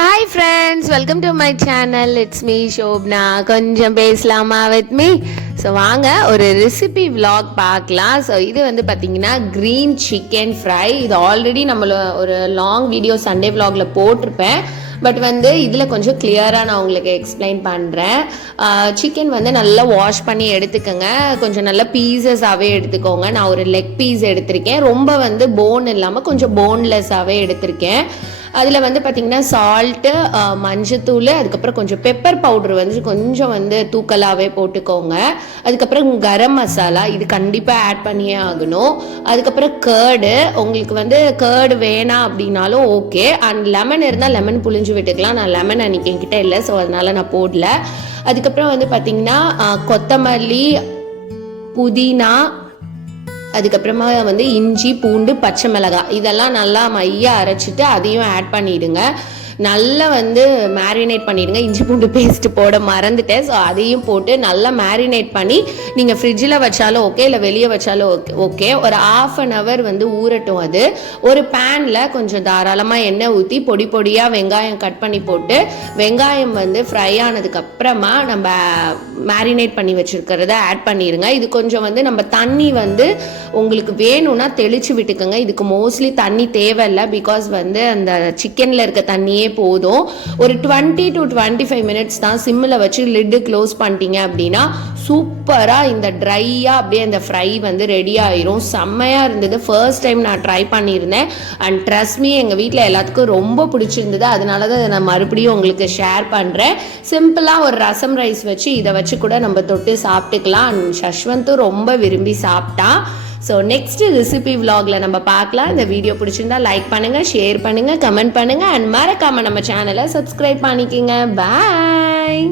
Hi friends, welcome to my channel. It's me Shobna. கொஞ்சம் பேசலாமா with me? So வாங்க ஒரு ரெசிபி vlog பார்க்கலாம். ஸோ இது வந்து பார்த்தீங்கன்னா க்ரீன் சிக்கன் ஃப்ரை. இது ஆல்ரெடி நம்மள ஒரு லாங் வீடியோ சண்டே vlogல போட்டிருப்பேன். பட் வந்து இதில் கொஞ்சம் கிளியராக நான் உங்களுக்கு எக்ஸ்பிளைன் பண்ணுறேன். சிக்கன் வந்து நல்லா வாஷ் பண்ணி எடுத்துக்கோங்க. கொஞ்சம் நல்ல பீசஸாகவே எடுத்துக்கோங்க. நான் ஒரு லெக் பீஸ் எடுத்திருக்கேன். ரொம்ப வந்து போன் இல்லாமல் கொஞ்சம் போன்லெஸ்ஸாகவே எடுத்திருக்கேன். அதில் வந்து பார்த்திங்கன்னா சால்ட்டு, மஞ்சத்தூள், அதுக்கப்புறம் கொஞ்சம் பெப்பர் பவுட்ரு வந்து கொஞ்சம் வந்து தூக்கலாகவே போட்டுக்கோங்க. அதுக்கப்புறம் கரம் மசாலா இது கண்டிப்பாக ஆட் பண்ணியே ஆகணும். அதுக்கப்புறம் கேர்டு, உங்களுக்கு வந்து கேர்டு வேணாம் அப்படின்னாலும் ஓகே. அண்ட் லெமன் இருந்தால் லெமன் புழிஞ்சு விட்டுக்கலாம். நான் லெமன் அன்றைக்கி என்கிட்ட இல்லை, ஸோ அதனால் நான் போடல. அதுக்கப்புறம் வந்து பார்த்திங்கன்னா கொத்தமல்லி, புதினா, அதுக்கப்புறமா வந்து இஞ்சி, பூண்டு, பச்சை மிளகாய் இதெல்லாம் நல்லா மையா அரைச்சிட்டு அதையும் ஆட் பண்ணிடுங்க. நல்லா வந்து மேரினேட் பண்ணிடுங்க. இஞ்சி பூண்டு பேஸ்ட் போட மறந்துட்டேன். ஸோ அதையும் போட்டு நல்லா மேரினேட் பண்ணி நீங்கள் ஃப்ரிட்ஜில் வச்சாலும் ஓகே, இல்லை வெளியே வச்சாலும் ஓகே. ஒரு 1/2 hour வந்து ஊறட்டும். அது ஒரு பேனில் கொஞ்சம் தாராளமாக எண்ணெய் ஊற்றி பொடி பொடியாக வெங்காயம் கட் பண்ணி போட்டு, வெங்காயம் வந்து ஃப்ரை ஆனதுக்கப்புறமா நம்ம மேரினேட் பண்ணி வச்சுருக்கிறத ஆட் பண்ணிடுங்க. இது கொஞ்சம் வந்து நம்ம தண்ணி வந்து உங்களுக்கு வேணும்னா தெளித்து விட்டுக்கோங்க. இதுக்கு மோஸ்ட்லி தண்ணி தேவையில்லை, பிகாஸ் வந்து அந்த சிக்கனில் இருக்க தண்ணியே போதும். ஒரு 20 to 25 minutes தான் சிம்மில் வச்சு லிட்டு க்ளோஸ் பண்ணிட்டீங்க அப்படின்னா சூப்பராக இந்த ட்ரையாக அப்படியே அந்த ஃப்ரை வந்து ரெடி ஆயிரும். செம்மையாக இருந்தது. ஃபர்ஸ்ட் டைம் நான் ட்ரை பண்ணியிருந்தேன். அண்ட் ட்ரஸ்ட் மீ, எங்கள் வீட்டில் எல்லாத்துக்கும் ரொம்ப பிடிச்சிருந்தது. அதனால தான் நான் மறுபடியும் உங்களுக்கு ஷேர் பண்ணுறேன். சிம்பிளாக ஒரு ரசம் ரைஸ் வச்சு இதை வச்சு கூட நம்ம தொட்டு சாப்பிட்டுக்கலாம். அண்ட் சஷ்வந்தும் ரொம்ப விரும்பி சாப்பிட்டான். ஸோ நெக்ஸ்ட் ரெசிபி விலாக்ல நம்ம பார்க்கலாம். இந்த வீடியோ பிடிச்சிருந்தா லைக் பண்ணுங்கள், ஷேர் பண்ணுங்கள், கமெண்ட் பண்ணுங்கள். அண்ட் மறக்காமல் நம்ம சேனலை சப்ஸ்கிரைப் பண்ணிக்கோங்க. பாய்.